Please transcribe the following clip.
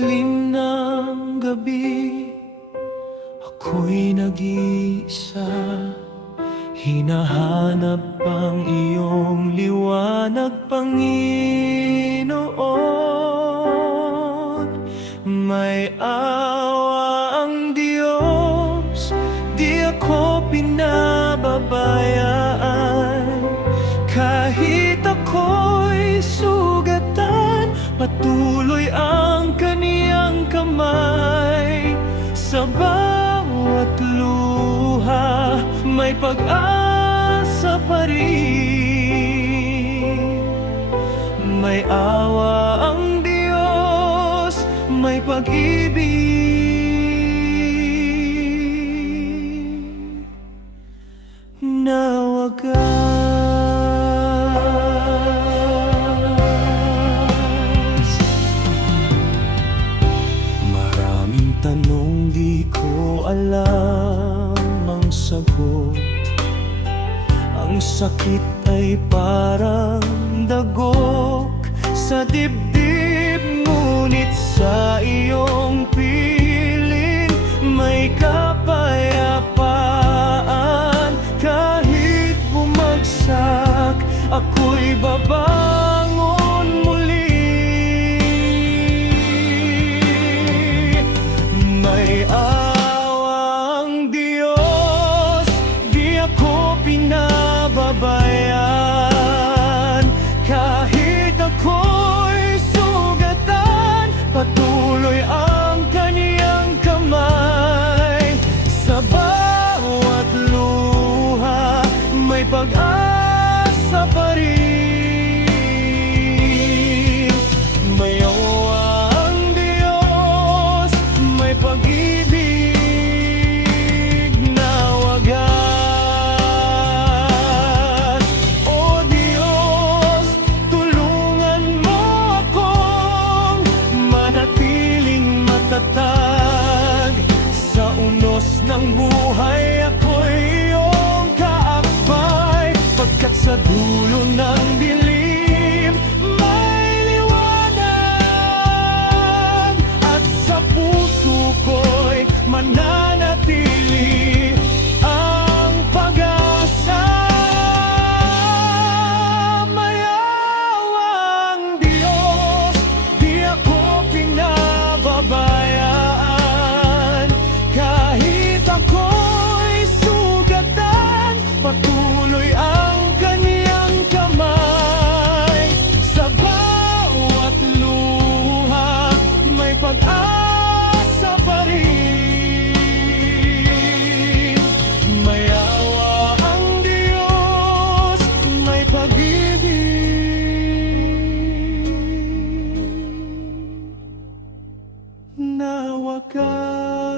dilim ng gabi, ako'y nag-iisa. Hinahanap ang iyong liwanag, Panginoon. May awa ang Diyos, di ako pinababayaan. Kahit ako'y sugatan, patuloy ang kaniyang kamay. Sa bawat luha, may pag-asa pa rin. May awa ang Diyos, may pag-ibig na wagas. Maraming tanong di ko alam ang sagot. Ang sakit ay parang dagok sa dibdib, ngunit sa iyong piling may kapayapaan. Kahit bumagsak, ako'y babangon muli. May awang Diyos, di ako pinababayaan. Kahit ako'y sugatan, patuloy ang kaniyang kamay. Sa bawat luha, may pag-asa pa rin. May awa ang Diyos, may pag-ibig na wagas. O Diyos, tulungan mo akong manatiling matatag. Sa unos ng buhay, ako'y iyong kaakbay. Pagkat sa dulo ng dilim, may liwanag. At sa puso ko'y mananatili ang pag-asa. May awang Diyos, di ako pinababayaan. Kahit ako'y sugatan, patuloy ang kaniyang kamay. Sa bawat luha, may pag-asa pa rin. May awa ang Diyos, may pag-ibig na wagas.